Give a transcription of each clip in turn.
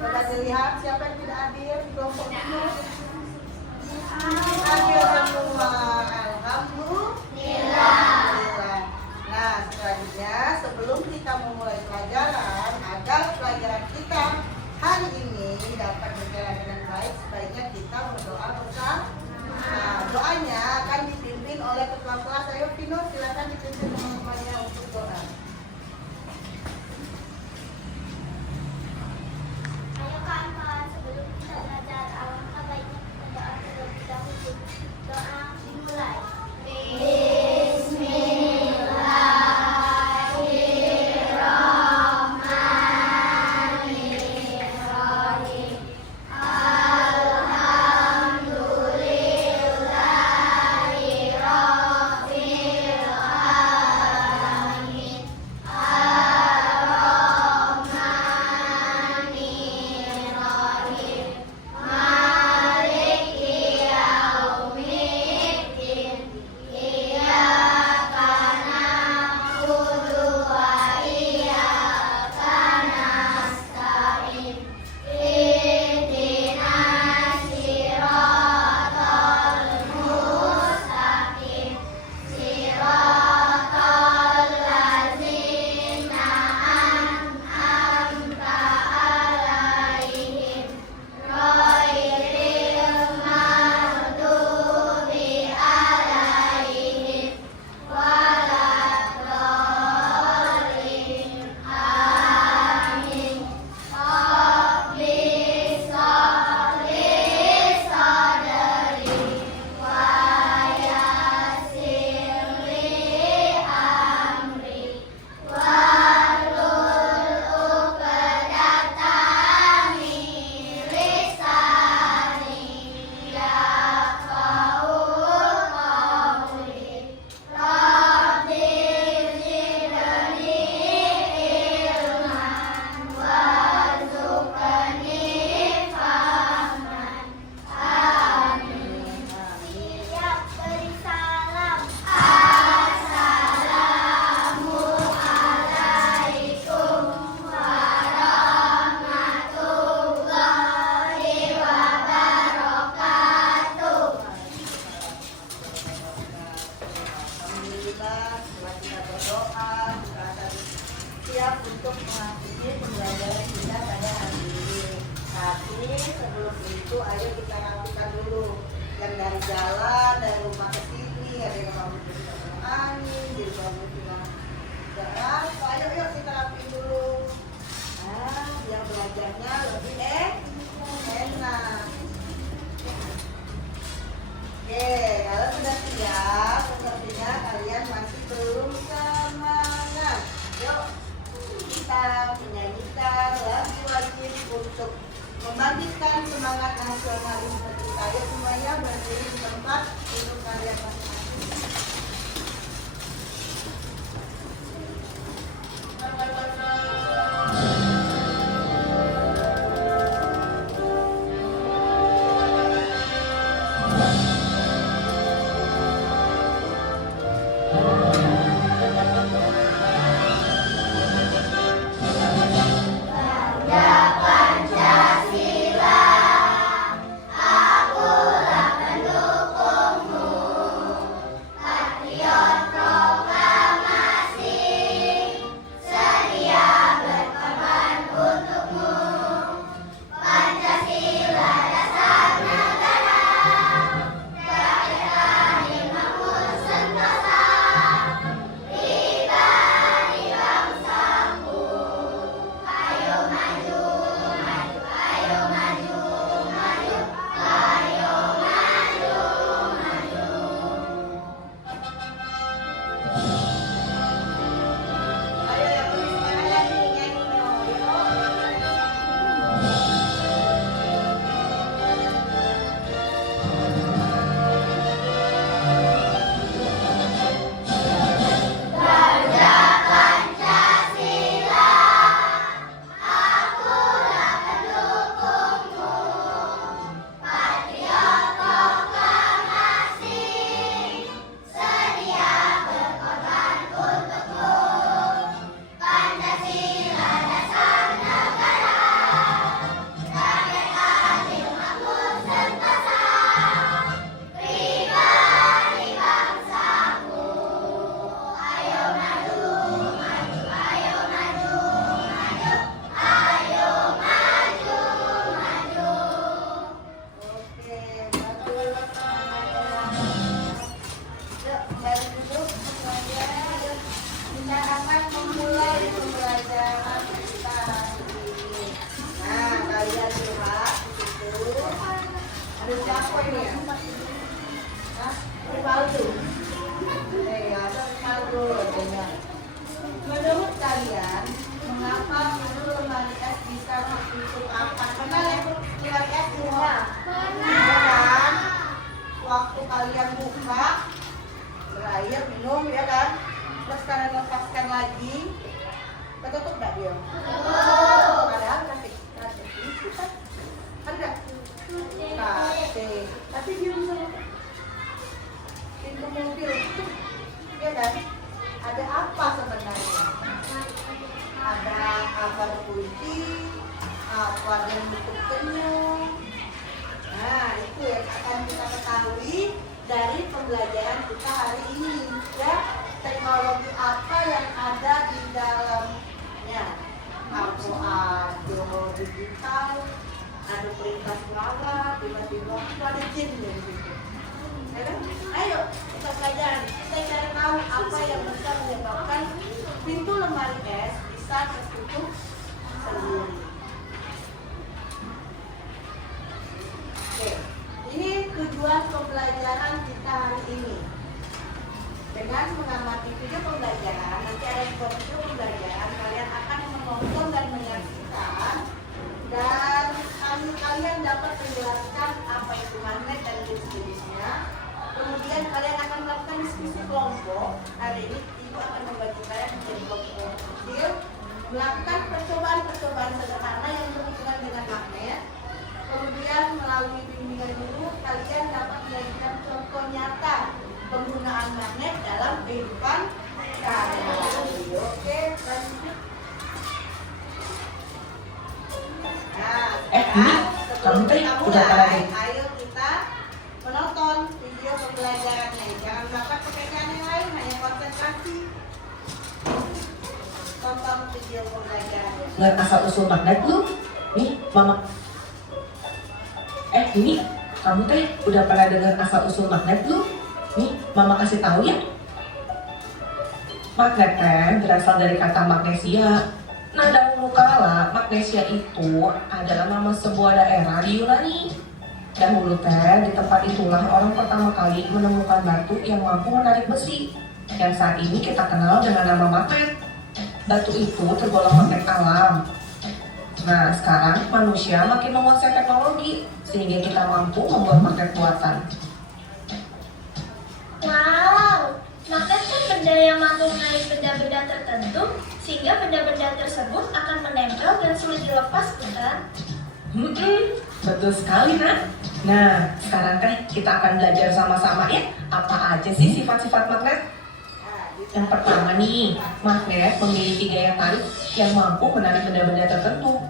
Sudah dilihat siapa yang tidak hadir di kelompok ini? Hadir semua. Alhamdulillah. Nah, selanjutnya sebelum kita memulai pelajaran, agar pelajaran kita hari ini dapat berjalan dengan baik, sebaiknya kita berdoa bersama. Nah, doanya akan dipimpin oleh ketua kelas. Ayo Pino, silakan dipimpin teman-temannya untuk doa. Ayo kawan-kawan, sebelum kita belajar, alangkah baiknya kita doa terlebih dahulu. Doa dimulai. Setelah kita berdoa, kita akan siap untuk mengikuti pembelajaran kita pada hari ini. Tapi sebelum itu, ayo kita rapikan dulu. Yang dari jalan, dari rumah ke sini, ada yang bangun di angin, jadi bangun di jalan. Ayo kita rapiin dulu. Nah, biar belajarnya lebih enak. Oke, kalau sudah siap, sepertinya kalian masih belum semangat. Yuk, kita menyanyikan lagu-lagu untuk membangkitkan semangat nasionalisme kita. Yuk semuanya berdiri di tempat untuk kalian masing-masing. Akulah pendukungmu. apa ini ya? Hah? Palsu. Ada palsu adanya. Menurut kalian, mengapa pintu lemari es bisa tertutup apa? Kenal ya lemari es di rumah? Kan? Waktu kalian buka, berair, minum ya kan? Terus kalian lepaskan lagi, tertutup nggak dia? Padahal kasih itu kan? Ada? Kasih. Tapi dia bisa pintu mobil, ya kan? Ada apa sebenarnya? Ada apa kunci, apa yang bentuk penyung. Nah, itu yang akan kita ketahui dari pembelajaran kita hari ini. Ya, teknologi apa yang ada di dalamnya? Ada digital, ada perintah suara, tiba-tiba ada jin di situ. Ya kan? Ayo kita belajar, kita cari tahu apa yang bisa menyebabkan pintu lemari es bisa tertutup sendiri. Oke, ini tujuan pembelajaran kita hari ini. Dengan mengamati video pembelajaran, nanti ada video pembelajaran, kalian akan menonton dan menyaksikan, dan kalian dapat menjelaskan apa itu magnet dan jenis-jenisnya. Kemudian kalian akan melakukan diskusi kelompok. Hari ini ibu akan membagi kalian menjadi kelompok kecil, melakukan percobaan-percobaan sederhana yang berhubungan dengan magnet. Kemudian melalui bimbingan guru, kalian dapat menjadikan contoh nyata penggunaan magnet dalam kehidupan sehari-hari. Oke, lanjut. Nah, kamu teh udah mulai. Ayo kita menonton video pembelajarannya. Jangan melakukan pekerjaan yang lain, hanya konsentrasi. Tonton video pembelajarannya. Nggak asal usul magnet lu? Nih, mama. Ini kamu teh udah pernah dengar asal usul magnet lu? Nih, mama kasih tahu ya. Magnet teh berasal dari kata magnesia. Nah, dahulu kala magnesia itu adalah nama sebuah daerah di Yunani. Dahulu teh di tempat itulah orang pertama kali menemukan batu yang mampu menarik besi, yang saat ini kita kenal dengan nama magnet. Batu itu tergolong magnet alam. Nah, sekarang manusia makin menguasai teknologi sehingga kita mampu membuat magnet buatan. Wow, magnet kan benda yang mampu menarik benda-benda tertentu sehingga benda-benda tersebut akan menempel dan sulit dilepas, bukan? Betul sekali, Nak. Nah, sekarang teh kita akan belajar sama-sama ya, apa aja sih sifat-sifat magnet? Yang pertama nih, magnet memiliki gaya tarik yang mampu menarik benda-benda tertentu.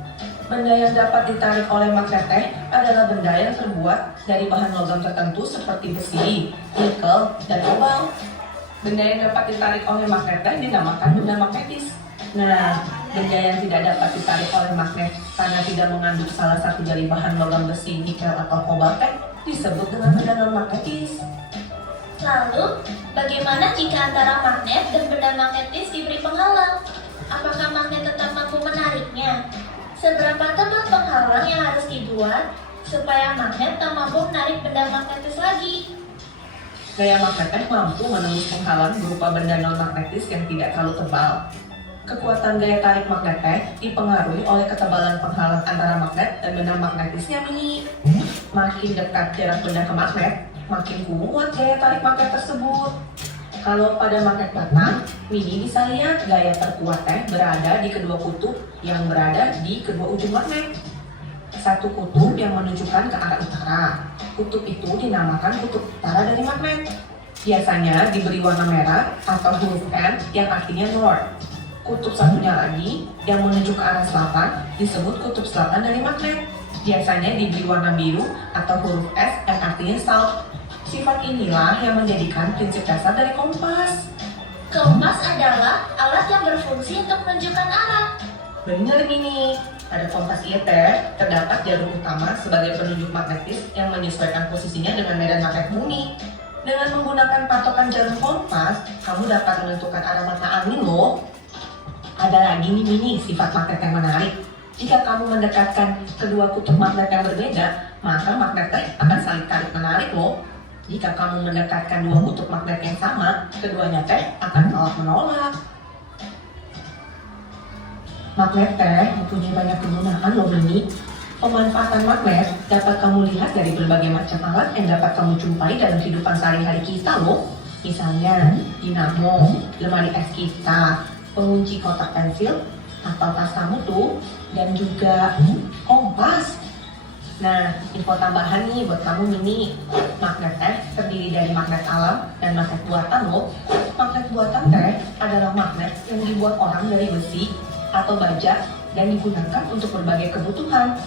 Benda yang dapat ditarik oleh magnet teh adalah benda yang terbuat dari bahan logam tertentu seperti besi, nikel, dan kobalt. Benda yang dapat ditarik oleh magnet teh dinamakan benda magnetis. Nah, benda yang tidak dapat ditarik oleh magnet karena tidak mengandung salah satu dari bahan logam besi, nikel, atau kobalt teh disebut dengan benda non-magnetis. Lalu, bagaimana jika antara magnet dan benda magnetis diberi penghalang? Apakah magnet tetap mampu menariknya? Seberapa tebal penghalang yang harus dibuat supaya magnet tak mampu menarik benda magnetis lagi? Gaya magnet teh mampu menembus penghalang berupa benda non-magnetis yang tidak terlalu tebal. Kekuatan gaya tarik magnet teh dipengaruhi oleh ketebalan penghalang antara magnet dan benda magnetisnya, Mini. Makin dekat jarak benda ke magnet, makin kuat gaya tarik magnet tersebut. Kalau pada magnet batang, Mini bisa lihat gaya terkuat teh berada di kedua kutub yang berada di kedua ujung magnet. Satu kutub yang menunjukkan ke arah utara. Kutub itu dinamakan kutub utara dari magnet. Biasanya diberi warna merah atau huruf N yang artinya north. Kutub satunya lagi yang menuju ke arah selatan disebut kutub selatan dari magnet. Biasanya diberi warna biru atau huruf S yang artinya south. Sifat inilah yang menjadikan prinsip dasar dari kompas. Kompas adalah alat yang berfungsi untuk menunjukkan arah. Benar, Mini. Pada kompas ieu teh terdapat jarum utama sebagai penunjuk magnetis yang menyesuaikan posisinya dengan medan magnet bumi. Dengan menggunakan patokan jarum kompas, kamu dapat menentukan arah mata angin loh. Ada lagi nih, Mini, sifat magnet yang menarik. Jika kamu mendekatkan kedua kutub magnet yang berbeda, maka magnet teh akan saling tarik-menarik loh. Jika kamu mendekatkan dua kutub magnet yang sama, keduanya teh akan menolak. Magnet teh mempunyai banyak kegunaan loh Mini. Pemanfaatan magnet dapat kamu lihat dari berbagai macam alat yang dapat kamu jumpai dalam kehidupan sehari-hari kita loh. Misalnya, dinamo, lemari es kita, pengunci kotak pensil, atau tas kamu tuh, dan juga kompas. Nah, info tambahan nih buat kamu Mini. Magnet teh terdiri dari magnet alam dan magnet buatan loh. Magnet buatan teh adalah magnet yang dibuat orang dari besi atau baja dan digunakan untuk berbagai kebutuhan.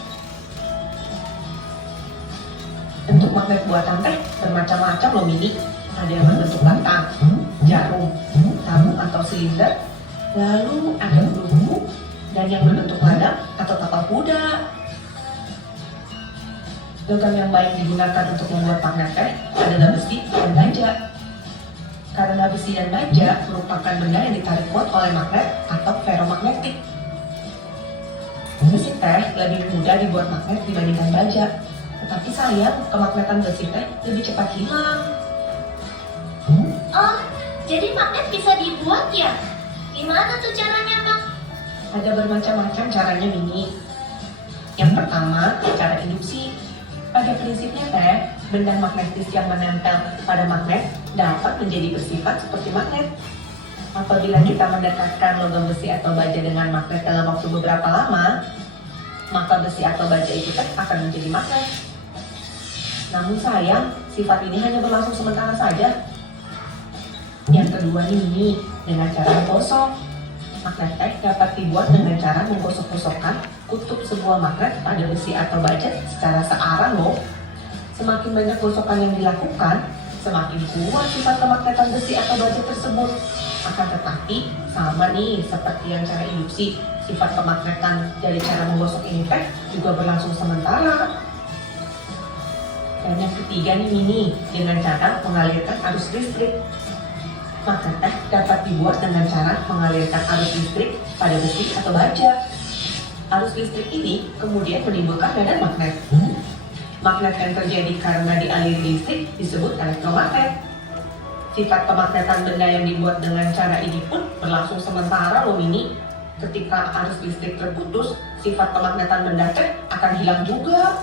Bentuk magnet buatan teh bermacam-macam loh Mini. Ada yang berbentuk batang, jarum, tabung atau silinder, lalu ada peluru, dan yang berbentuk ladang atau tapal kuda. Logam yang baik digunakan untuk membuat magnet teh adalah besi dan baja. Karena besi dan baja merupakan benda yang ditarik kuat oleh magnet atau ferromagnetik. Besi teh lebih mudah dibuat magnet dibandingkan baja. Tetapi sayang, kemagnetan besi teh lebih cepat hilang. Oh, jadi magnet bisa dibuat ya? Gimana tuh caranya, Mak? Ada bermacam-macam caranya Mini. Yang pertama, cara induksi. Pada prinsipnya teh, benda magnetis yang menempel pada magnet dapat menjadi bersifat seperti magnet. Apabila kita mendekatkan logam besi atau baja dengan magnet dalam waktu beberapa lama, maka besi atau baja itu teh akan menjadi magnet. Namun sayang, sifat ini hanya berlangsung sementara saja. Yang kedua nih, dengan cara menggosok. Magnet teh dapat dibuat dengan cara menggosok-gosokkan kutub sebuah magnet pada besi atau baja secara searah loh. Semakin banyak gosokan yang dilakukan, semakin kuat sifat kemagnetan besi atau baja tersebut. Akan tetapi, sama nih seperti yang cara induksi, sifat kemagnetan dari cara menggosok ini teh juga berlangsung sementara. Dan yang ketiga nih Mini, dengan cara mengalirkan arus listrik. Magnet teh dapat dibuat dengan cara mengalirkan arus listrik pada besi atau baja. Arus listrik ini kemudian menimbulkan medan magnet. Magnet yang terjadi karena dialiri listrik disebut elektromagnet. Sifat kemagnetan benda yang dibuat dengan cara ini pun berlangsung sementara loh Mini. Ketika arus listrik terputus, sifat kemagnetan benda teh akan hilang juga.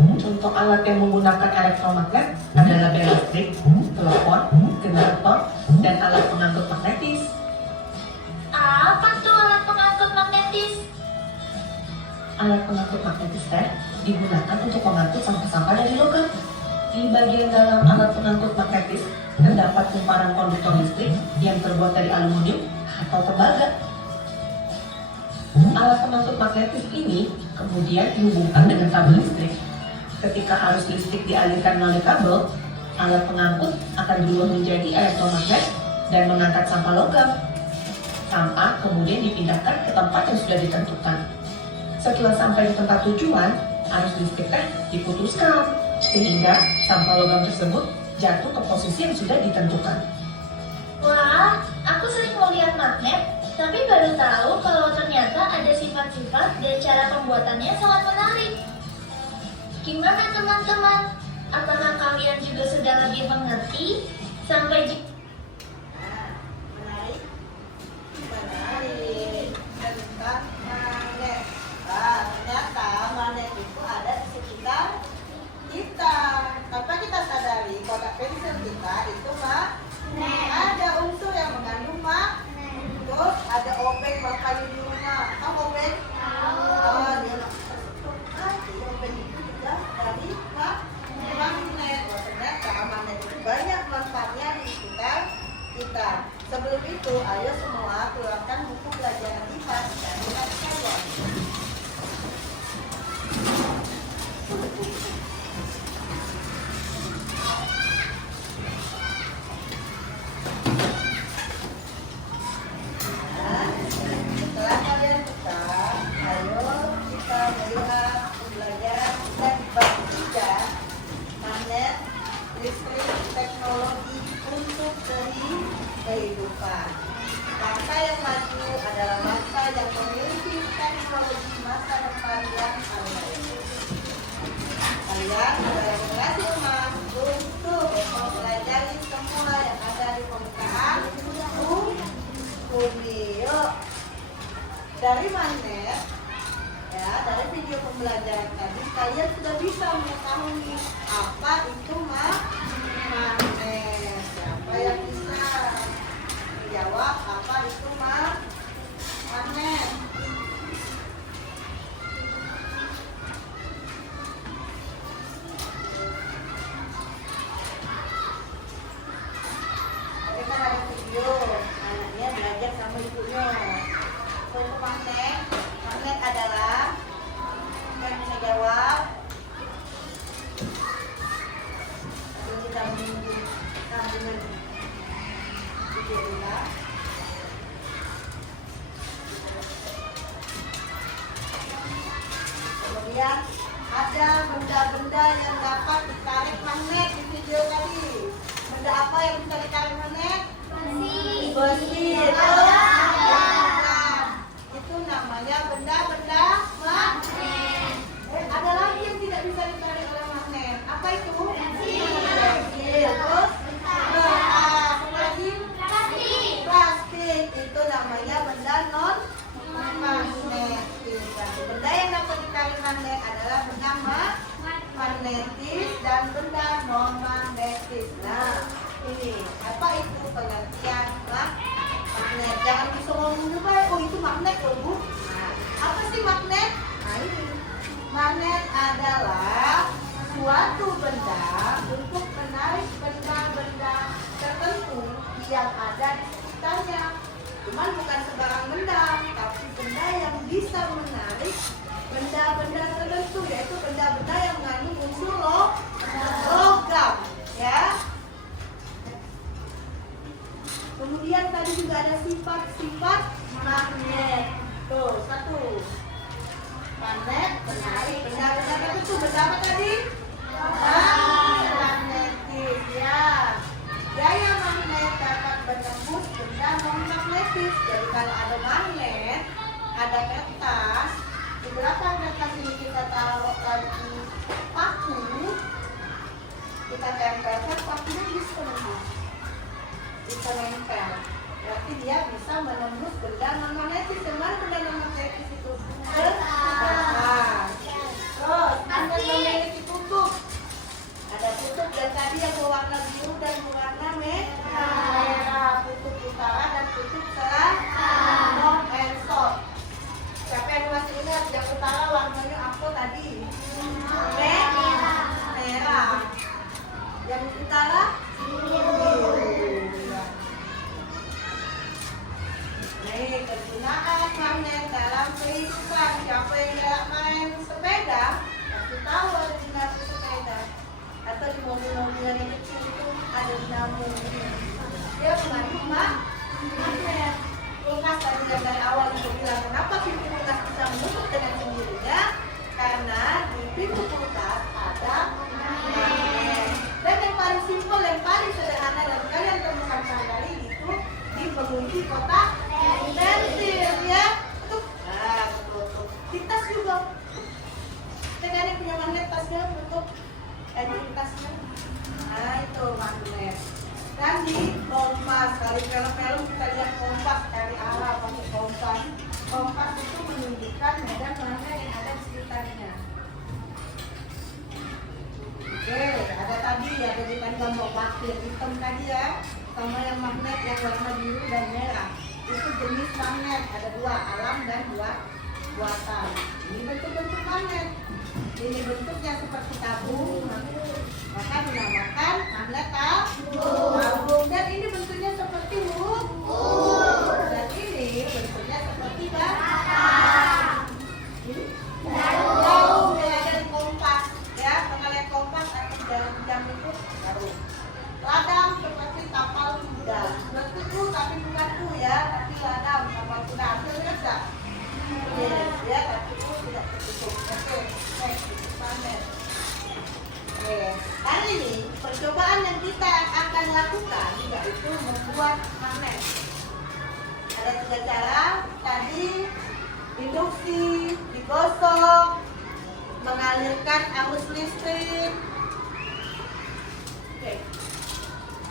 Contoh alat yang menggunakan elektromagnet adalah bel listrik, telepon, generator, dan alat pengangkut magnetis. Apa tuh alat pengangkut magnetis? Alat pengangkut magnetis teh digunakan untuk mengangkut sampah-sampah dari logam. Di bagian dalam alat pengangkut magnetis terdapat kumparan konduktor listrik yang terbuat dari aluminium atau tembaga. Alat pengangkut magnetis ini kemudian dihubungkan dengan kabel listrik. Ketika arus listrik dialirkan melalui kabel, alat pengangkut akan berubah menjadi elektromagnet dan mengangkat sampah logam. Sampah kemudian dipindahkan ke tempat yang sudah ditentukan. Setelah sampai di tempat tujuan, arus listrik teh diputuskan, sehingga sampah logam tersebut jatuh ke posisi yang sudah ditentukan. Wah, aku sering melihat magnet, tapi baru tahu kalau ternyata ada sifat-sifat dan cara pembuatannya sangat menarik. Gimana teman-teman? Apakah kalian juga sudah lebih mengerti? Sampai Menarik. Tentang magnet. Ternyata magnet itu ada di sekitar kita. Tanpa kita sadari, kotak pensil kita itu ada unsur yang mengandung magnet. Terus ada obeng Bapak di rumah. Tahu obeng? Dia nanti obeng itu juga dari magnet. Ternyata magnet itu banyak manfaatnya di sekitar kita. Sebelum itu, ayo semua keluarkan buku pelajaran IPA dan lihat saya. Setelah kalian buka, ayo kita melihat pelajaran dan bab 3 magnet, listrik, teknologi untuk kehidupan. Bangsa yang maju adalah bangsa yang memiliki teknologi masa depan yang baik. Kalian adalah generasi emas untuk mempelajari semua yang ada di permukaan bumi. Yuk, dari magnet, ya, dari video pembelajaran tadi kalian sudah bisa mengetahui apa itu magnet. Siapa yang bisa menjawab apa itu magnet? Oke, kan ada video anaknya belajar sama ibunya. So, itu magnet. Magnet adalah yang bisa jawab. Aduh, kita menunggu sambungan video kita. Kemudian ada benda-benda yang dapat ditarik magnet di video tadi. Benda apa yang bisa ditarik magnet? Besi. Itu namanya benda-benda magnet. Ada lagi yang tidak bisa ditarik oleh magnet. Apa itu? Terus plastik. Itu namanya benda non magnetis. Benda yang dapat ditarik magnet adalah benda magnetis dan benda non magnetis. Nah, ini apa itu pengertian magnet? Jangan disuruh juga, oh itu magnet loh Bu. Nah, apa sih magnet? Nah, ini magnet adalah suatu benda untuk menarik benda-benda tertentu yang ada di sekitarnya. Cuman bukan sembarang benda, tapi benda yang bisa menarik benda-benda tertentu, yaitu benda-benda yang mengandung unsur logam, ya. Kemudian tadi juga ada sifat-sifat magnet. Tuh, satu. Magnet menarik benda-benda tertentu. Benda apa tadi? Magnetis, ya. Gaya magnet dapat menembus benda non-magnetis. Jadi kalau ada magnet, ada kertas. Beberapa kertas ini kita taruh di paku, kita tempelkan, pakunya bisa menembus. Bisa nempel. Berarti dia bisa menembus benda non-magnetis. Dengan benda non-magnetis itu kertas. Terus magnet memiliki kutub. Ada kutub dan tadi yang berwarna biru dan berwarna merah. Kutub utara dan kutub selatan. North and south. Siapa yang masih ingat yang utara warnanya apa tadi? Merah. Yang utara biru. Nih, kegunaan magnet dalam kehidupan. Siapa yang nggak main sepeda, pasti tahu ada dinamo sepeda. Atau di mobil-mobil yang kecil itu ada dinamo. Dia mengandung magnet. Kulkas tadi yang dari awal itu bilang, kenapa pintu kulkas bisa menutup dengan sendirinya? Karena di pintu kulkas ada magnet. Dan yang paling simpel, yang paling sederhana dan kalian temukan sehari itu di pengunci kotak pensil, ya. Nah, tutup. Di tas juga. Kita kan yang punya magnet tasnya tutup. Di tasnya. Nah, itu magnet. Dan di kompas, kali film-film kita lihat kompas dari arah pakai kompas. Kompas itu menunjukkan medan magnet yang ada di sekitarnya. Oke, ada tadi ya, jadi tadi gambar pasir hitam tadi ya, sama yang magnet yang warna biru dan merah. Itu jenis magnet, ada dua, alam dan dua buatan. Ini bentuk-bentuk magnet. Ini bentuknya seperti tabung, maka dinamakan magnet tabung. Dan ini bentuknya seperti huruf. Dan ini bentuknya seperti bata. Ini jarum yang ada di kompas, ya. Pengalian kompas atau jarum jam itu jarum. Ladang seperti tapal kuda. Bentukku tapi bukan ku ya, tapi ladang tapal kuda. Hasilnya enggak? Ya, tapi ku tidak tertutup. Oke, next, magnet. Oke, hari ini percobaan yang kita akan lakukan yaitu membuat magnet. Ada 3 cara. Tadi induksi, digosok, mengalirkan arus listrik. Oke.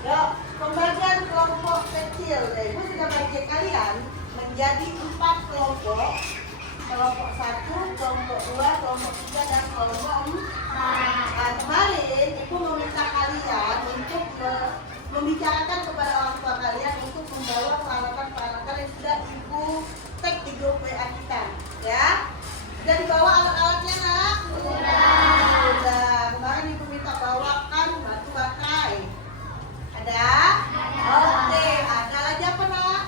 Yuk, pembagian kelompok kecil. Ibu sudah bagi kalian menjadi 4 kelompok. Kelompok 1, kelompok 2, kelompok 3, dan kelompok 4. Nah, kemarin Ibu meminta kalian untuk membicarakan kepada orang tua kalian untuk membawa peralatan-peralatan yang sudah Ibu tag di grup WA kita. Ya? Sudah dibawa alat-alatnya, nak? Sudah. Kemarin Ibu minta bawakan batu baterai. Ada? Oke. Ada lagi apa, nak?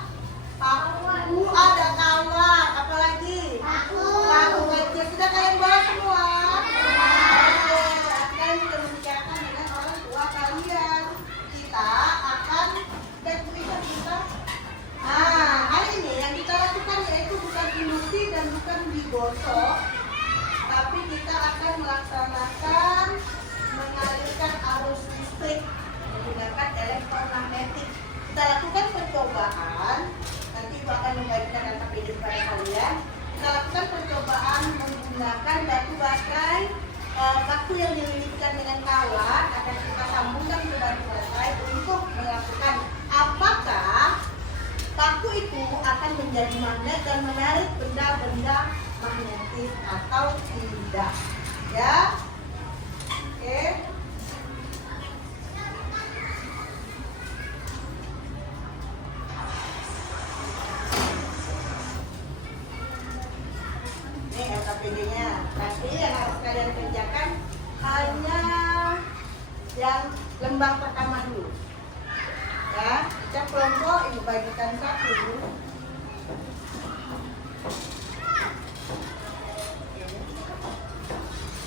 Paku, ada kawat. Apa lagi? Paku kecil. Sudah kalian bawa semua? Oke. Akan kita membicarakan dengan orang tua kalian. Kita akan kita. Hari ini yang kita lakukan yaitu bukan induksi dan bukan digosok, tapi kita akan melaksanakan mengalirkan arus listrik menggunakan elektromagnetik. Kita lakukan percobaan, nanti Ibu akan membagikan data video kepada kalian. Kita lakukan percobaan menggunakan batu baterai, batu yang dililitkan dengan kawat akan kita sambungkan ke batu baterai untuk melakukan apakah paku itu akan menjadi magnet dan menarik benda-benda magnetis atau tidak. Ya. Oke. Ini LKPD-nya. Nanti yang harus kalian kerjakan hanya yang lembar pertama dulu. Ya, setiap kelompok Ibu bagikan 1.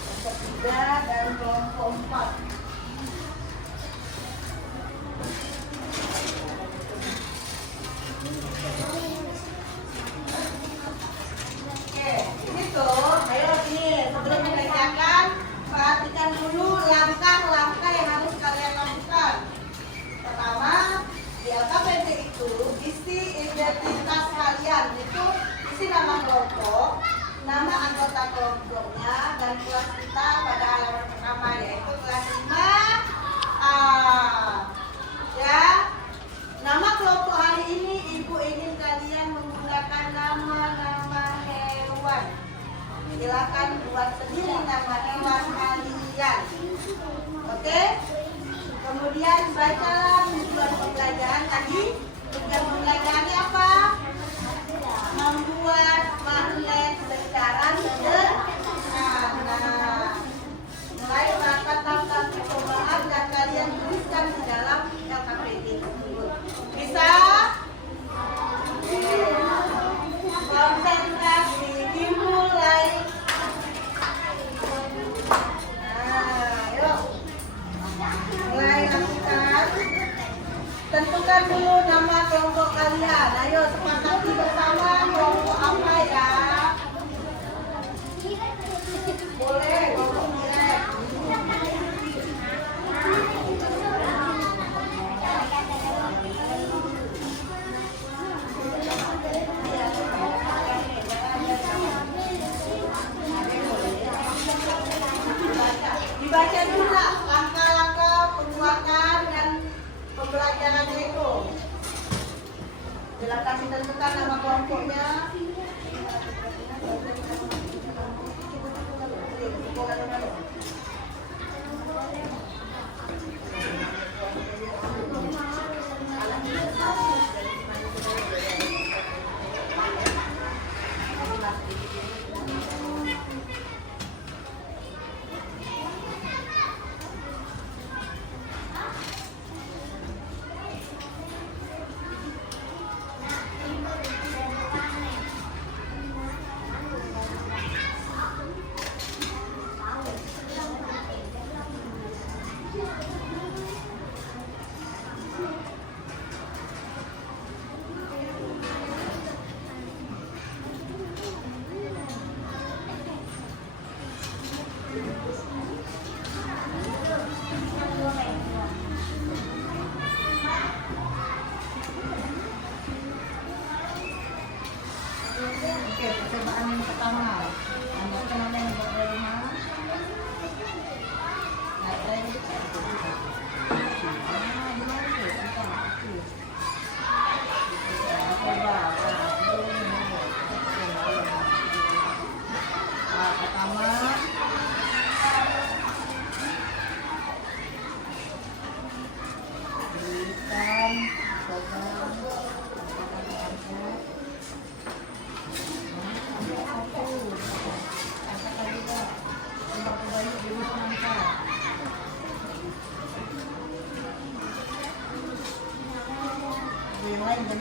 Kelompok 3 dan kelompok 4. Oke, ini tuh, ayo nih, sebelum dikerjakan, perhatikan dulu langkah-langkah yang harus kalian lakukan. Pertama, di LKPD itu isi identitas kalian, itu isi nama kelompok, nama anggota kelompoknya, dan kelas kita pada halaman pertama yaitu kelas 5A. Ya, nama kelompok hari ini Ibu ingin kalian menggunakan nama-nama hewan. Silakan buat sendiri nama hewan kalian. Oke? Kemudian bacalah tujuan pembelajaran tadi. Tujuan pembelajarannya apa? Membuat magnet secara sederhana. Mulai langkah-langkah percobaan dan kalian tuliskan di dalam LKPD tersebut. Bisa? Konsentrasi dimulai. Yuk. Mulai lakukan. Tentukan dulu nama kelompok kalian. Ayo sepakati bersama kelompok apa ya? Boleh ngomong direct. Dibaca dulu lah langkah-langkah pembuatan dan pembelajarannya itu. Silakan ditentukan nama kelompoknya.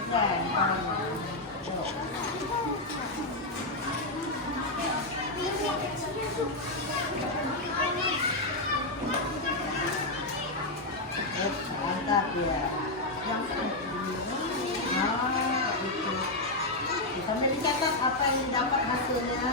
เพื่อนๆmantap ya. Yang itu. Sampai dicatat apa yang dapat hasilnya.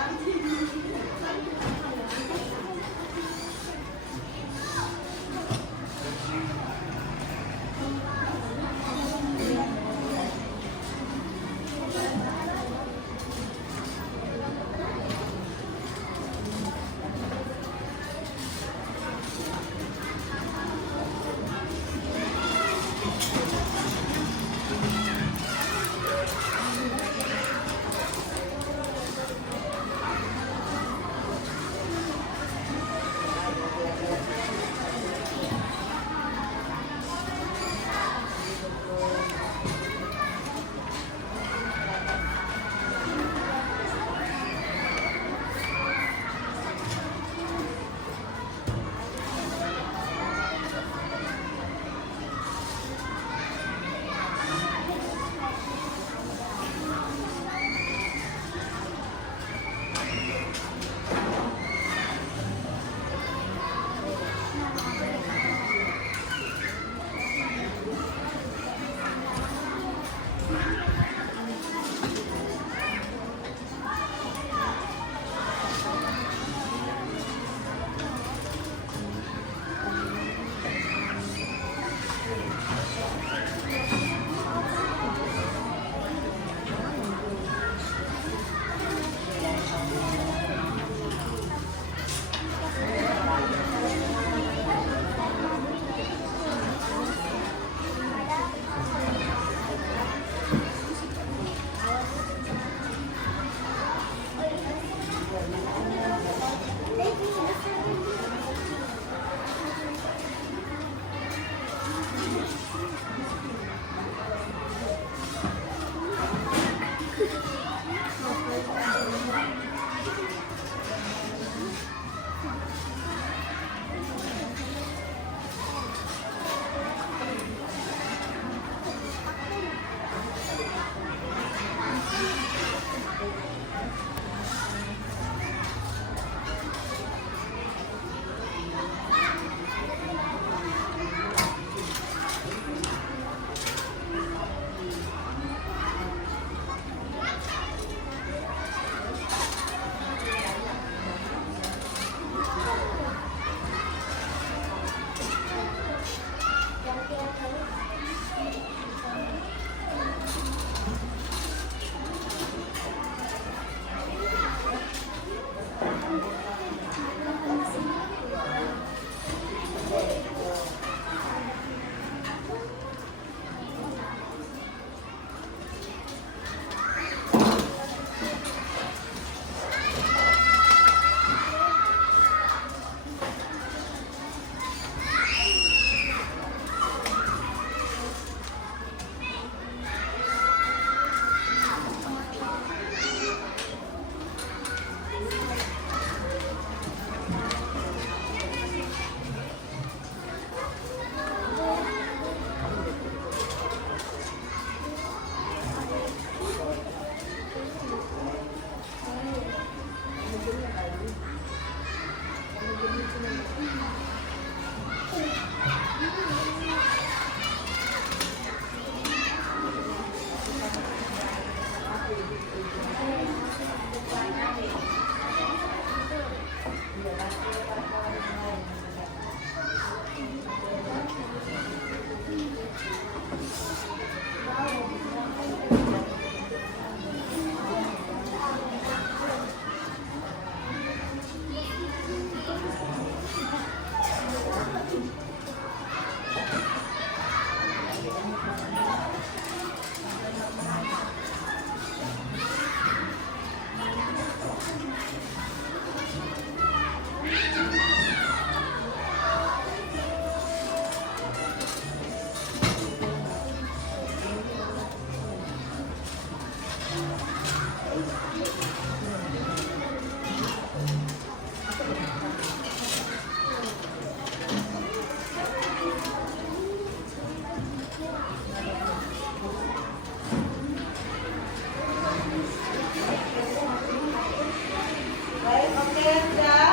sudah?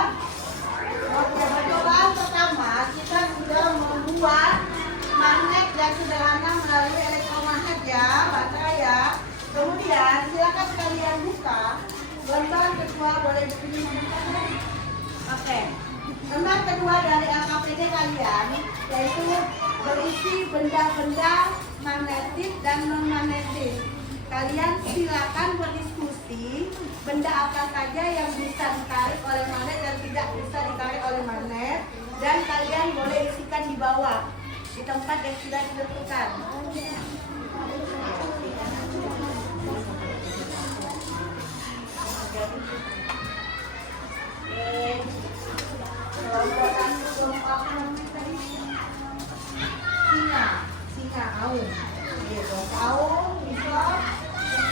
Oke, percobaan pertama kita sudah membuat magnet yang sederhana melalui elektromagnet ya, baterai ya. Kemudian silakan kalian buka lembar kedua, boleh dipilih mana? Oke. Lembar kedua dari LKPD kalian yaitu berisi benda-benda magnetik dan non magnetik. Kalian silakan berdiskusi benda apa saja yang bisa ditarik oleh magnet dan tidak bisa ditarik oleh magnet, dan kalian boleh isikan di bawah di tempat yang sudah ditentukan. Kelompokan kelompok tadi singa aung. Aung bisa.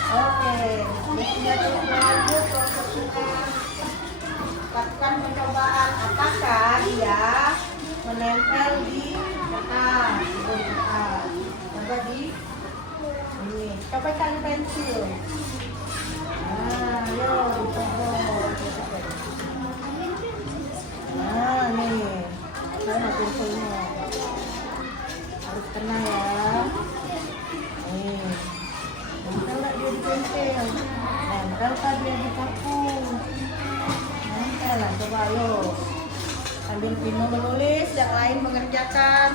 Oke, sudah lanjut kelompok singa. Lakukan percobaan apakah dia menempel di kertas. Coba di ini. Coba cari pensil. Nah, yuk dicoba. Nah, nih. Mana pensilnya? Harus kena ya. Nih. Nempel nggak dia di pensil? Nempel kan dia di paku? Nempel lah, coba yuk. Sambil Vino menulis, yang lain mengerjakan.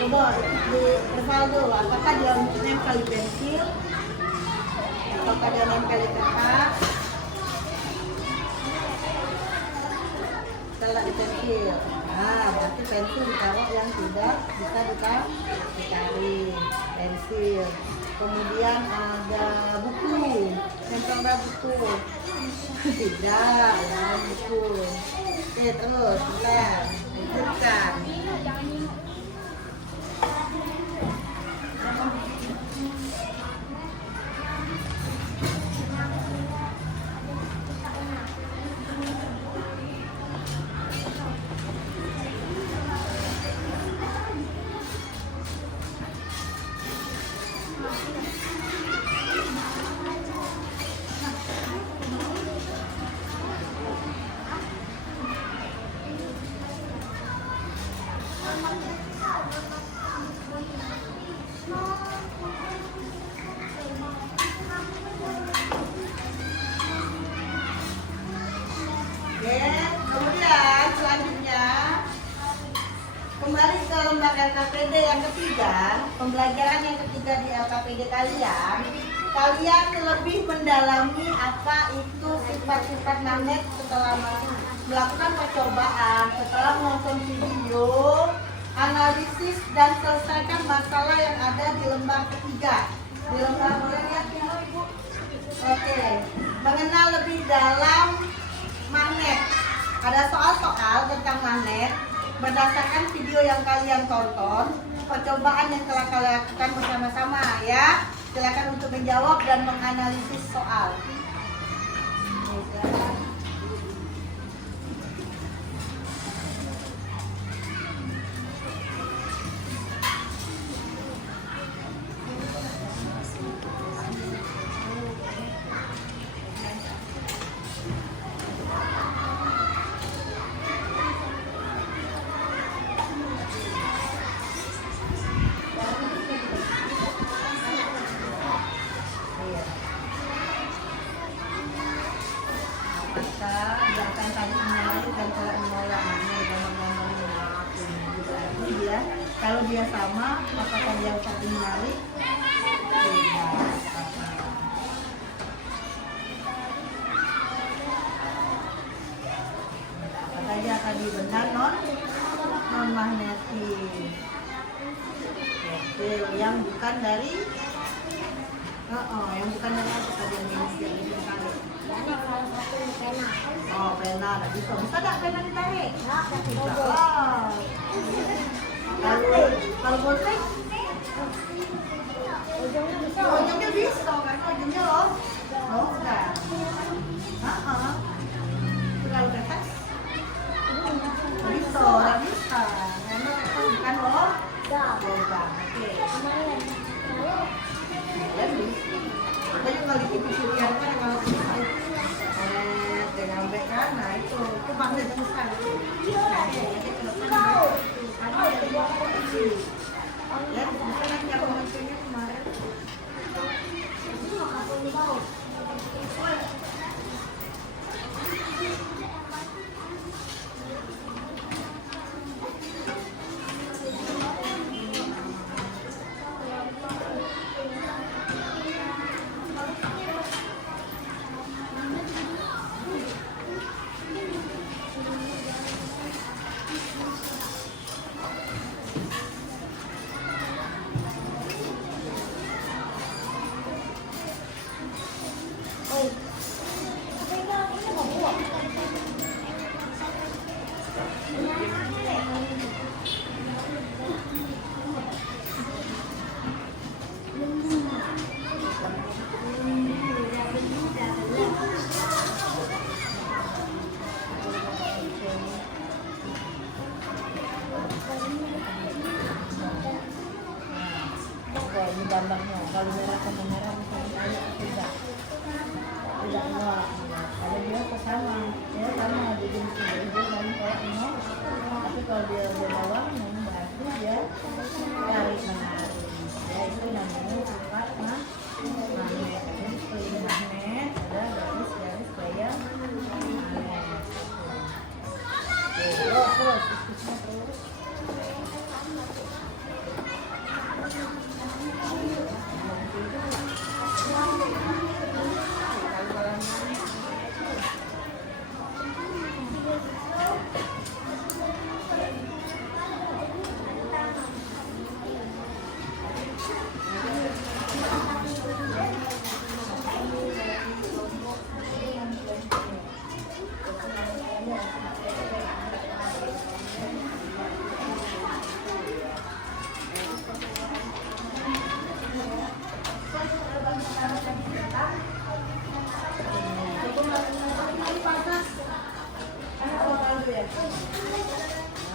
Coba di dulu, apakah dia nempel di pensil, apakah dia nempel di kertas, setelah di pensil. Nah, berarti pensil ditaruh yang tidak bisa ditarik pensil. Kemudian ada buku, nempel nggak buku? Tidak, ya buku. Oke, terus kita lanjutkan. Kemudian selanjutnya kembali ke lembar LKPD yang ketiga, pembelajaran yang ketiga di LKPD kalian. Kalian lebih mendalami apa itu sifat-sifat magnet setelah melakukan percobaan, setelah menonton video, analisis dan selesaikan masalah yang ada di lembar ketiga. Di lembar boleh lihat ya, Ibu? Oke, mengenal lebih dalam magnet. Ada soal-soal tentang magnet berdasarkan video yang kalian tonton, percobaan yang telah kalian lakukan bersama-sama ya. Silakan untuk menjawab dan menganalisis soal. Dia akan tadi menarik dan telah menolak dia. Kalau dia sama, apakah dia satu menarik? Tidak. Apa saja tadi benar non magnetik. Oke, yang bukan dari Yang bukan dari apa tadi yang ini kali. Ada salah satu pena. Oh, pena tak bisa. Bisa tak pena ditarik? Nah, tak Bisa. coba. Oh. Kalau boleh, Ujungnya bisa. ujungnya bisa kan? Ujungnya loh. Oh, enggak. Terlalu keras. Bisa, tak bisa. Karena kan loh. Dah. Coba. Oke. Lumayan. Lalu Jadi, kita juga di TV-TV kan kalau kita dengan kan, nah itu magnet besar. Nah, jadi kalau ada dua posisi. Ya, bisa nanti aku mencoba kemarin. aku ini bau. Oi. Ini mau buat. Ini gambarnya, kalau merah sama merah misalnya kayak tidak enggak. Kalau dia ke sama, dia sama di jenis hijau dan kayak ini. Tapi kalau dia bawang, berarti dia tarik menarik. Ya itu namanya sifat magnet. Ini seperti magnet, ada garis kayak magnet. Terus, terus.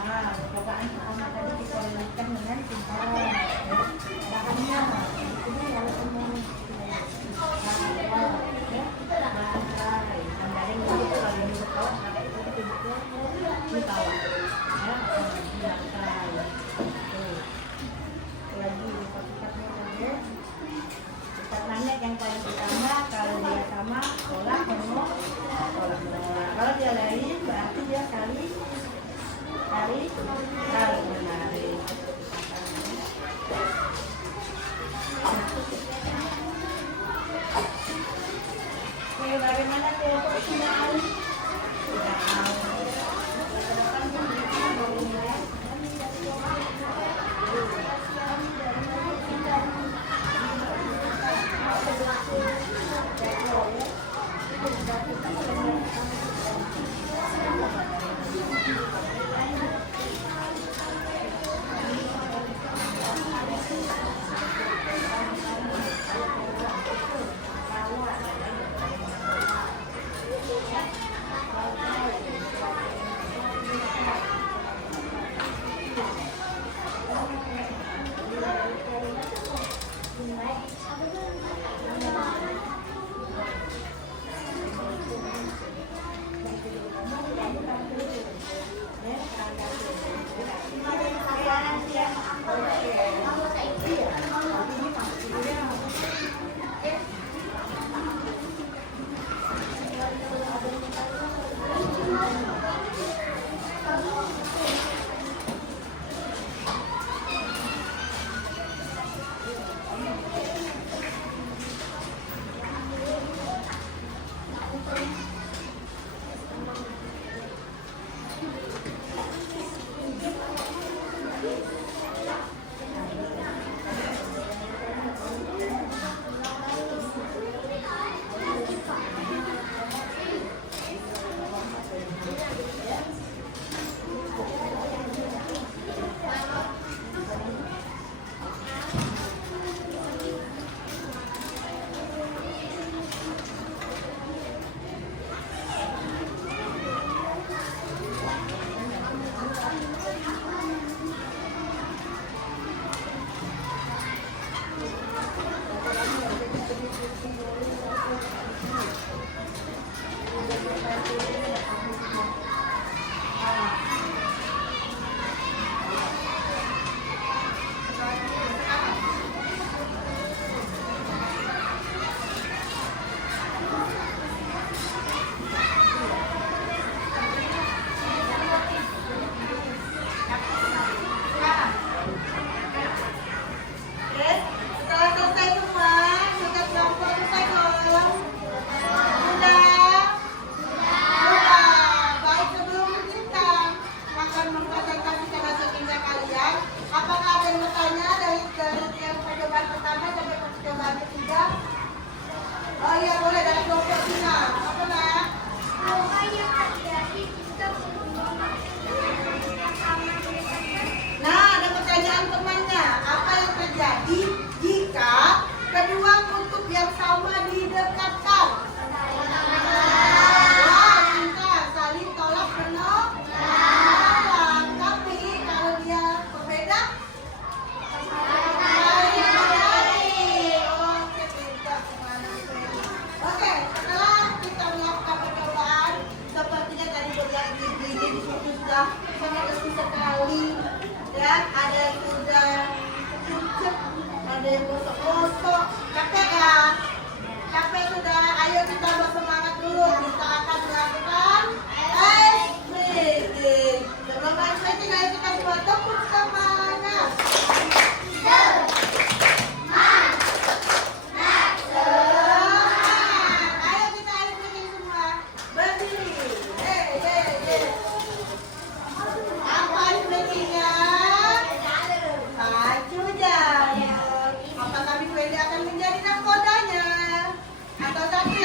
Nah, percobaan pertama tadi kita lanjutkan dengan simpan. Bahannya, ini kalau semua yang paling pertama kalau dia sama tolak penuh tolak menolak. Kalau dia lain berarti dia kali menarik. Oke, bagaimana kelompok final? Tidak tahu.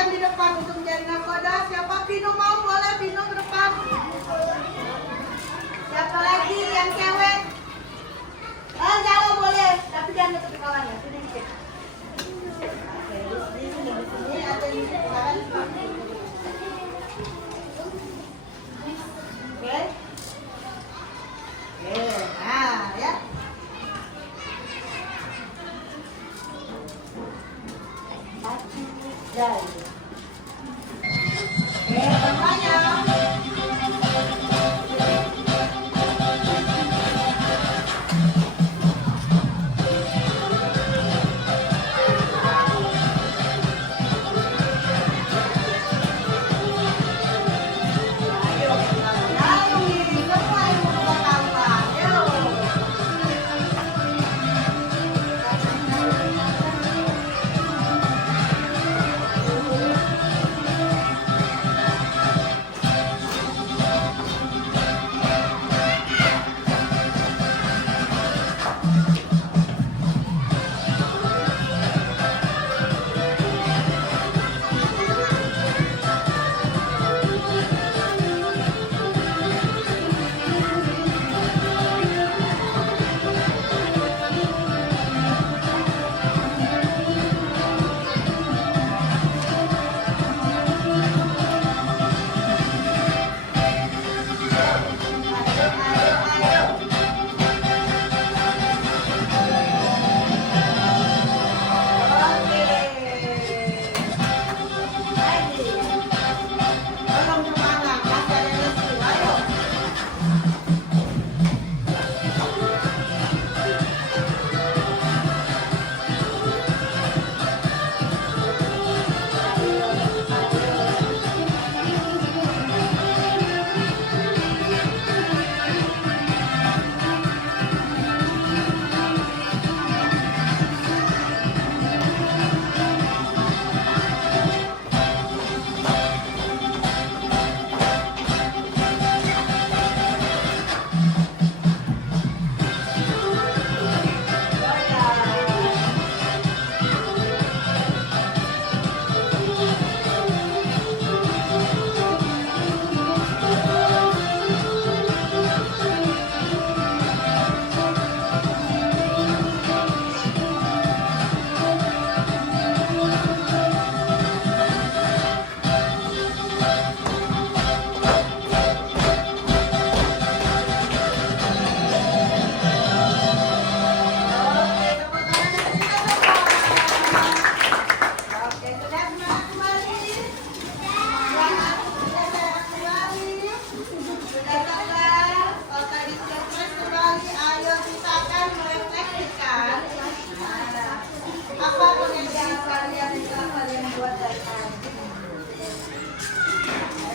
yang di depan untuk menjadi nakoda. Siapa Pino mau? Boleh Pino ke depan. Siapa lagi yang cewek? Jalan boleh, tapi jangan dekat kawan ya. Sini dikit. Oke, di sini ada yang silakan. Oke. Oke, nah ya. Jadi. Oke, tempatnya.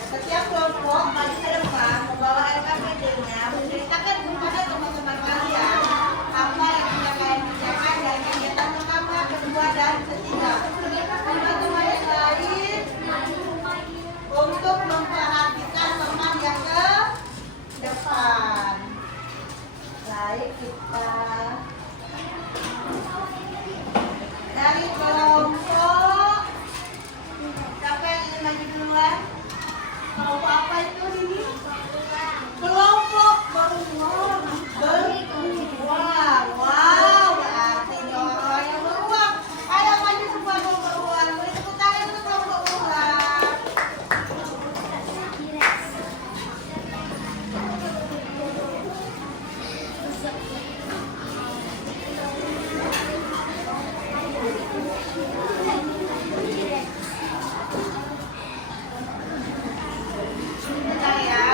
Setiap kelompok maju ke depan membawa LKPD-nya, menceritakan kepada teman-teman kalian apa yang sudah kalian kerjakan dari kegiatan pertama, kedua, dan ketiga. Teman-teman yang lain untuk memperhatikan teman yang ke depan. Baik, kita dari kelompok siapa yang ingin maju duluan? Kelompok apa itu ini? Kelompok beruang. Beruang. Wow, berarti orang yang beruang. Ayo maju semua kelompok beruang. Beri tepuk tangan untuk kelompok beruang. Bentar ya.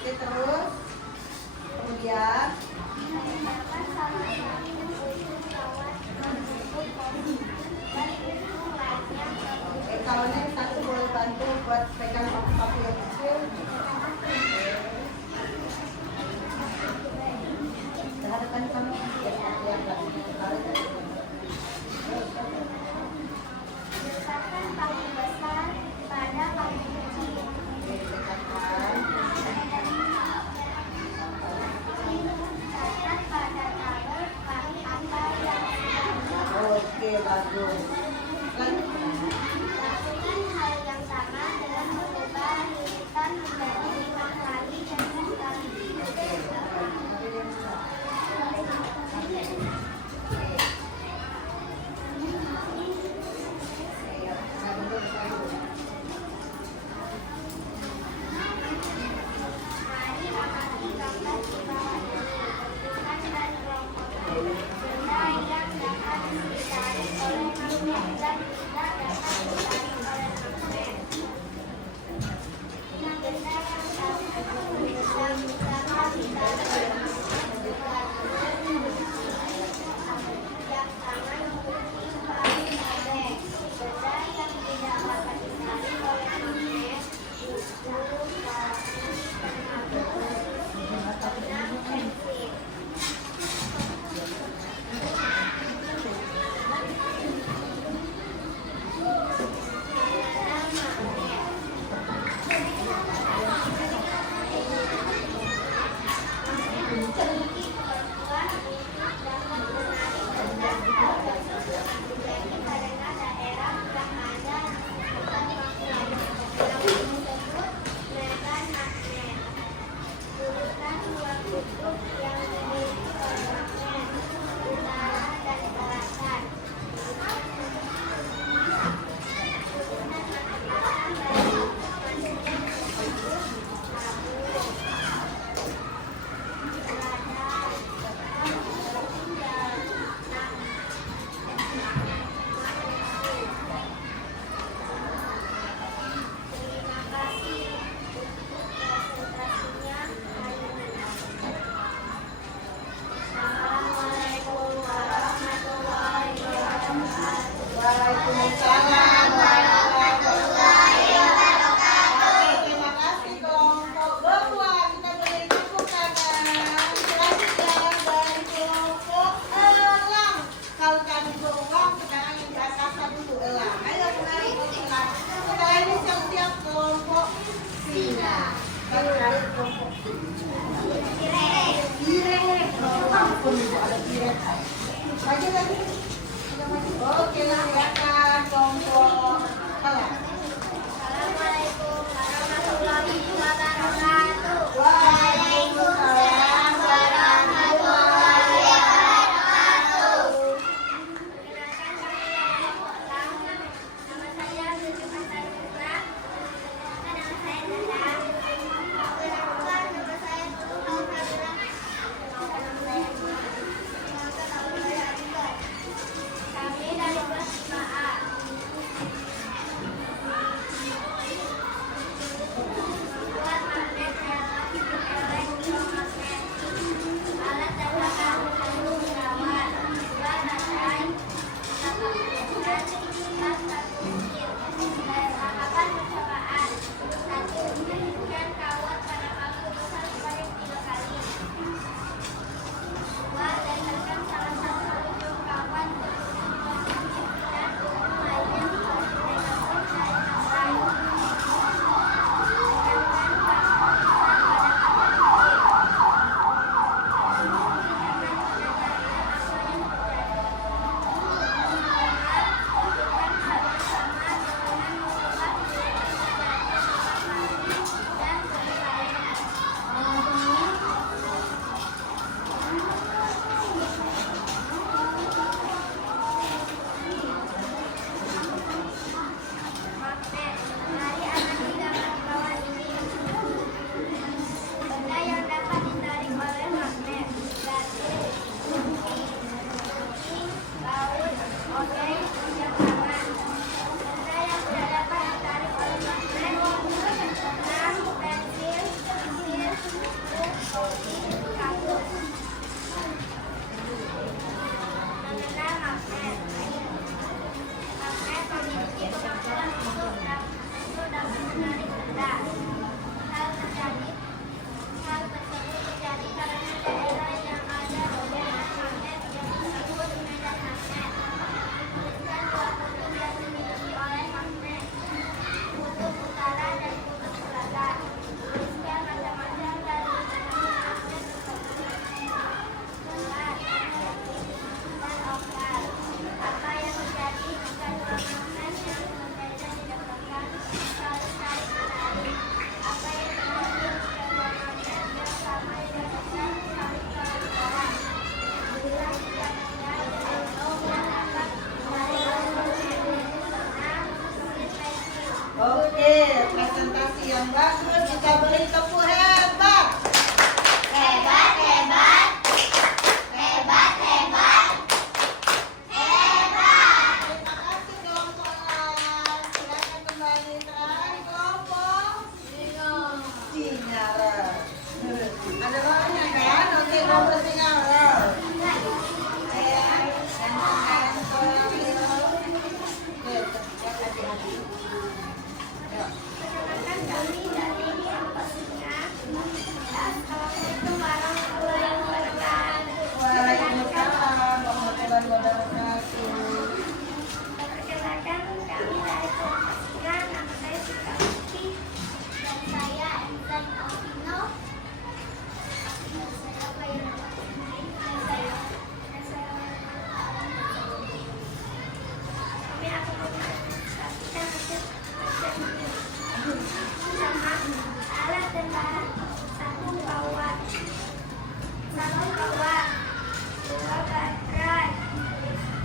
Oke, terus kemudian Menambahkan salah satu ujung kawat menutup kopi dan ujung lainnya ke kawannya yang satu boleh bantu buat pegang paku yang kecil. Hadapan kamu ya, dekatkan paku besar pada paku kecil. Catat pada tabel apa yang sudah Oke, bagus. lakukan hal yang sama dengan mengubah lilitan menjadi 5 kali dan 6 kali. Mari amati gambar di bawah ini. Bentukan dan rongsokan benda yang dapat ditarik oleh magnet dan tidak dapat ditarik oleh magnet. Benda yang dapat ditarik oleh yang sama memiliki paling pendek. Benda yang tidak dapat ditarik oleh magnet itu karena prinsip. Terima kasih untuk presentasinya hari ini. Assalamualaikum warahmatullahi wabarakatuh. Waalaikumsalam warahmatullahi wabarakatuh. Oke, terima kasih kelompok berdua. Kita beri tepuk tangan. Selanjutnya dari kelompok elang. Kalau tadi berulang, sekarang yang di atasnya dulu elang. Ayo mulai elang. Setelah ini siap-siap kelompok singa. Ayo dari kelompok tirek. Oh, ampun, Ibu, ada tirek. Maju lagi. Oke, silakan kelompok elang. Assalamualaikum warahmatullahi wabarakatuh. Waalaikumsalam warahmatullahi wabarakatuh. Perkenalkan saya kelompok elang. Nama saya Suci Pasar Putra. Perkenalkan nama saya Dada. Perkenalkan nama saya Tuhan Kabila. Perkenalkan nama saya Dima. Perkenalkan nama saya Adibad. Kami dari kelas 5A. Buat magnet mau bertinggal. Perkenalkan kami dari Himpunan. Assalamualaikum warahmatullahi wabarakatuh. Waalaikumsalam warahmatullahi wabarakatuh. Perkenalkan kami dari Himpunan. Nama saya Sita Vicky. Dan saya Intan Alvino. Dan saya Bayar. Dan saya kami akan memperhatikan hasil sama alat tentara satu kawat, dua baterai,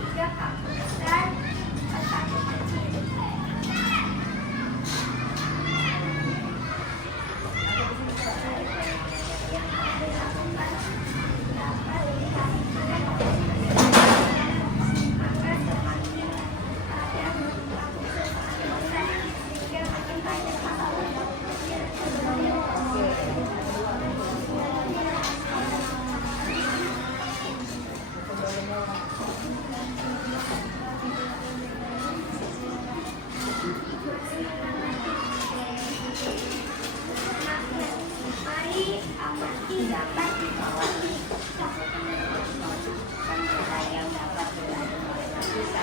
tiga paku besar, empat paku kecil. Yang dilakukan dapat dihasilkan maka semakin ada paku semakin besar sehingga makin banyak paku kecil. Mari amati dapat dibawa bendera yang dapat magnetis.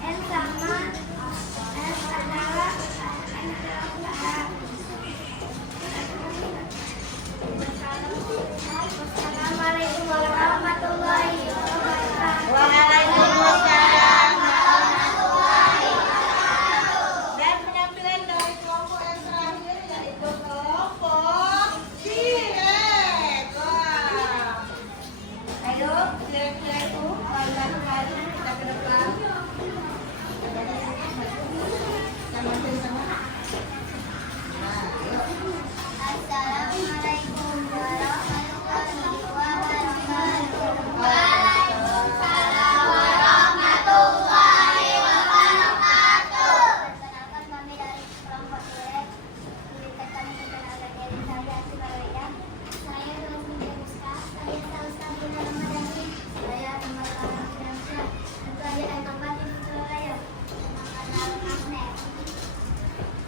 N sama S adalah Assalamualaikum warahmatullahi wabarakatuh. Waalaikumsalam warahmatullahi wabarakatuh. Dan penampilan dari kelompok yang terakhir yaitu kelompok Cirek. Wah. Ayo, Cirek-Cirekku, mari kita ke depan. Kita mampir sama. Nah, yuk. Assalamualaikum warahmatullahi wabarakatuh. Waalaikumsalam warahmatullahi wabarakatuh. Perkenalkan kami dari kelompok Cirek. Izinkan kami perkenalkan diri saya Asimaria. Saya Rosmi Demuska. Saya Salsabila Ramadhani. Saya nomor orang Indonesia. Saya Ekapat di Surabaya. Mengenal magnet.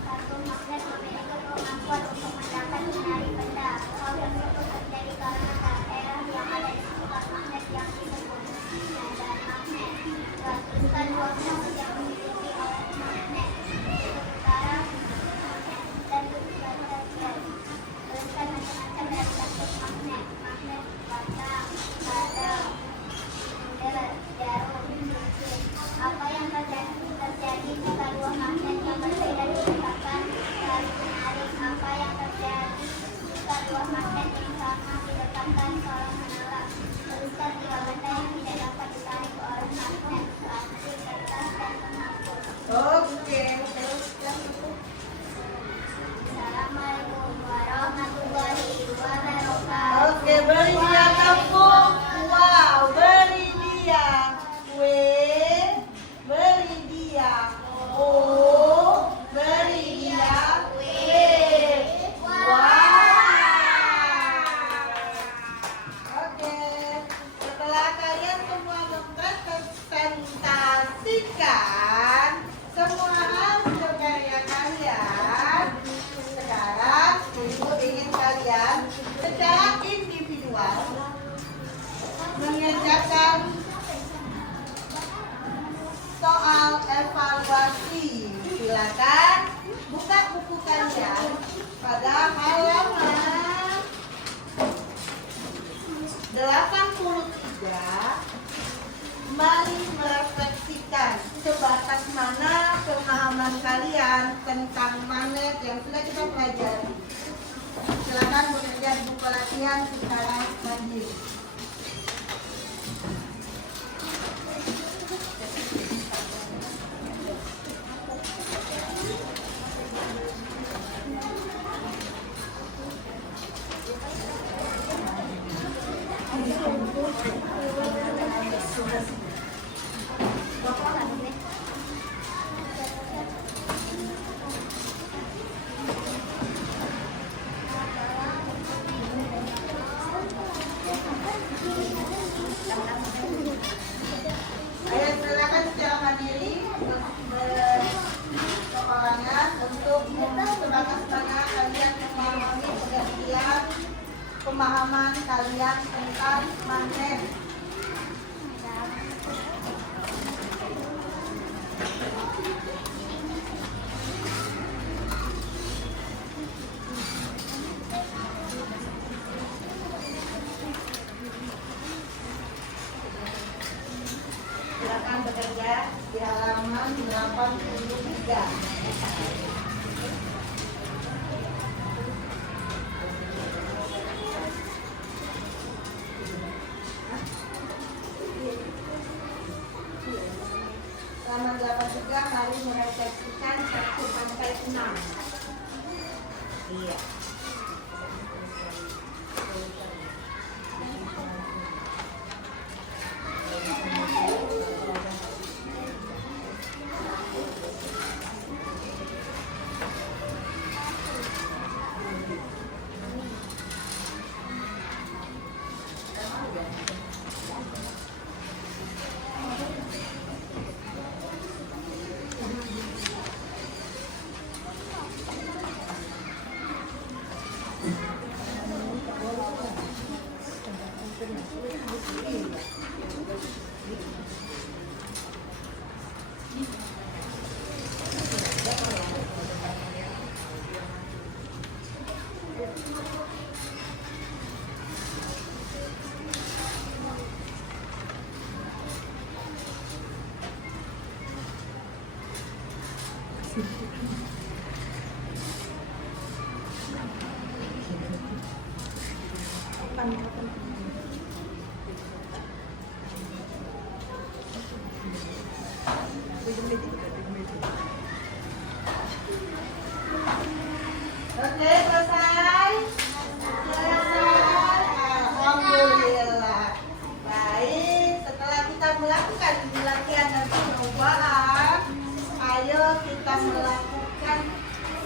Satu magnet memiliki kemampuan untuk mendapat menarik benda. Hal tersebut terjadi karena daerah yang ada di sekitar magnet yang disebut medan magnet. Teruskan dua magnet yang dimiliki oleh magnet. Sementara dan baterai. Teruskan macam-macam dari satu magnet. Magnet batang, kadang, bunder, jarum, cincin. Apa yang terjadi jika dua magnet yang berbeda didekatkan saling menarik? Apa yang terjadi jika dua magnet yang sama didekatkan saling menolak? Teruskan tiga benda yang tidak dapat ditarik oleh magnet: plastik, kertas, dan pengapur. Oke, teruskan. Assalamualaikum warahmatullahi wabarakatuh. Oke, beri dia kampung. Wow, beri dia. W, beri dia. O, beri dia. W. Wow. Oke, setelah kalian semua mempresentasikan semua hasil karya kalian, sekarang ibu ingin kalian secara individual mengerjakan soal evaluasi. Silakan buka buku kalian pada halaman 83. Mari merefleksikan sebatas mana pemahaman kalian tentang magnet yang sudah kita pelajari. Silakan bekerja di buku latihan secara mandiri. pemahaman kalian tentang magnet? Silakan bekerja di halaman 83. Halaman 83, mari merefleksikan 1 sampai 6. Iya. Oke, selesai. Alhamdulillah. Baik, setelah kita melakukan latihan dan perubahan, ayo kita melakukan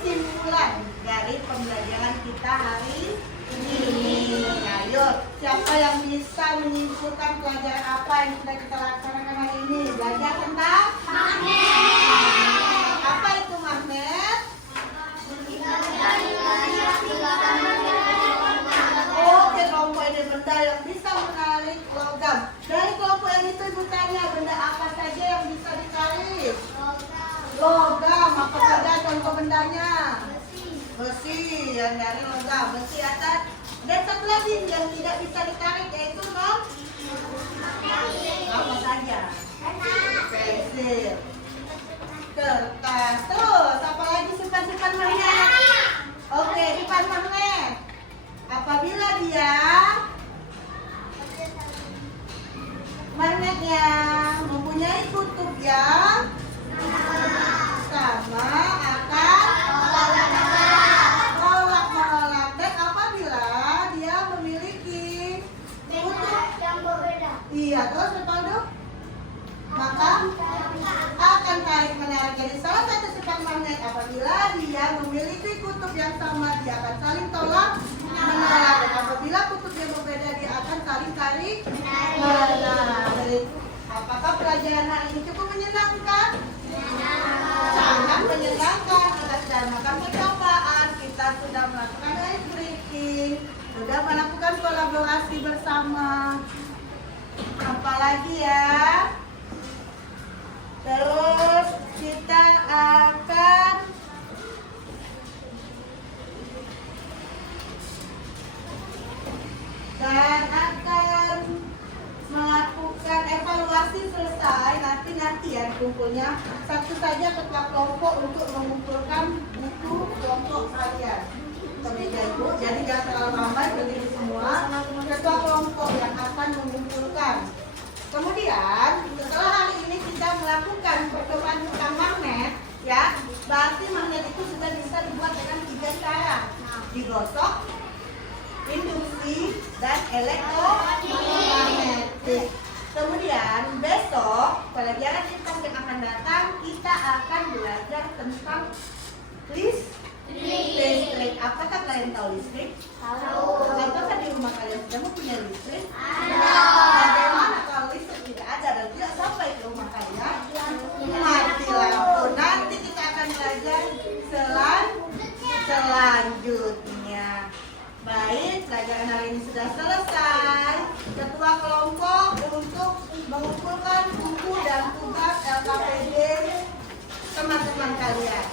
simpulan dari pembelajaran kita hari ini. Ayo, siapa yang bisa menyimpulkan pelajaran apa yang sudah kita laksanakan hari ini? Belajar tentang magnet. Apa itu magnet? Oke, kelompok ini benda yang bisa menarik logam. Dari kelompok yang itu ibu tanya, benda apa saja yang bisa ditarik? Logam. Apa saja contoh bendanya? Besi, yang dari logam. Besi atas. Dan satu lagi yang tidak bisa ditarik yaitu apa saja? Pensil, kertas. Terus apa lagi simpan-simpan magnet? Oke, simpan magnet. Apabila dia magnetnya mempunyai kutub yang sama akan tolak-menolak. Dan apabila dia memiliki kutub, iya, terus Ronaldo, maka akan tarik-menarik. Jadi salah satu sifat magnet, apabila dia memiliki kutub yang sama, dia akan saling tolak menolak. Dan apabila kutubnya berbeda, dia akan saling tarik menarik. Jadi, apakah pelajaran hari ini cukup menyenangkan? Sangat menyenangkan. Kita sudah melakukan percobaan, kita sudah melakukan ice breaking, sudah melakukan kolaborasi bersama. Apalagi ya? Terus kita akan melakukan evaluasi selesai. Nanti ya kumpulnya satu saja ketua kelompok untuk mengumpulkan buku kelompok kalian ke meja ibu. Jadi jangan terlalu ramai, berdiri semua. Ketua kelompok yang akan mengumpulkan. Kemudian setelah hari ini kita melakukan percobaan tentang magnet, ya, berarti magnet itu sudah bisa dibuat dengan 3 cara: digosok, induksi, dan elektromagnetik. Kemudian besok pelajaran IPS yang akan datang kita akan belajar tentang listrik. Apakah kalian tahu listrik? Tahu. Apakah di rumah kalian sudah mempunyai listrik? Bagaimana kalau listrik tidak ada dan tidak sampai ke rumah kalian? Mati lampu. Nanti kita akan belajar selanjutnya. Baik. pelajaran hari ini sudah selesai. Ketua kelompok untuk mengumpulkan buku dan tugas LKPD teman-teman kalian.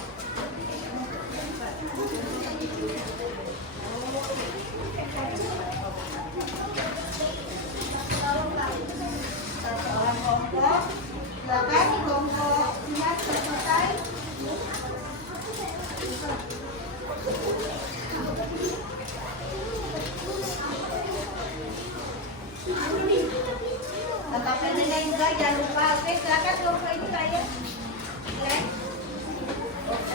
Satu orang kelompok, silakan kelompok ingat selesai. LKPD-nya juga jangan lupa. Oke, silakan kelompok ini saya. Oke,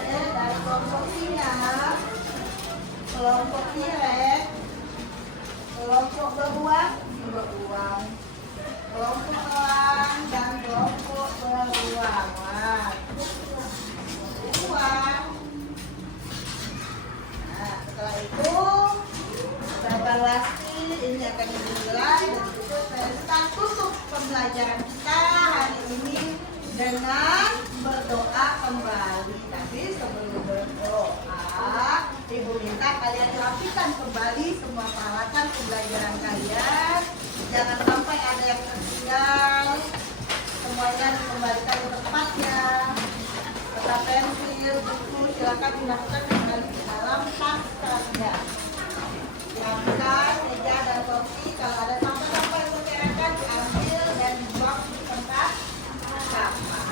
dari kelompok siap, kelompok kirek, kelompok beruang, kelompok elang dan kelompok beruang. Wah, beruang. Nah, setelah itu kita evaluasi, ini akan dimulai dan itu kita tutup pembelajaran kita hari ini dengan berdoa kembali. Tapi sebelum berdoa, Ibu minta kalian rapikan kembali semua peralatan pembelajaran kalian. Jangan sampai ada yang tertinggal. Semuanya dikembalikan ke tempatnya. Peta pensil, buku, silakan dimasukkan kembali ke dalam tas kalian. Rapikan meja dan kursi. Kalau ada sampah-sampah yang berserakan, diambil dan dibuang di tempat sampah.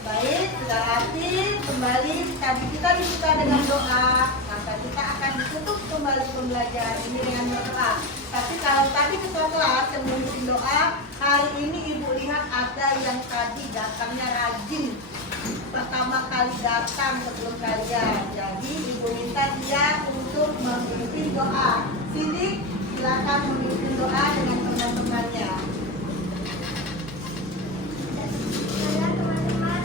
Baik, sudah rapi. Kembali tadi kita dibuka dengan doa, maka kita akan ditutup kembali pembelajaran ini dengan berdoa. Tapi kalau tadi ketua kelas yang memimpin doa, hari ini Ibu lihat ada yang tadi datangnya rajin. Pertama kali datang sebelum kalian. Jadi Ibu minta dia untuk memimpin doa. Sidik, silakan memimpin doa dengan teman-temannya. Saya teman-teman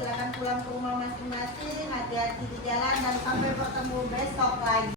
silakan pulang ke rumah masing-masing, hati-hati di jalan dan sampai bertemu besok lagi.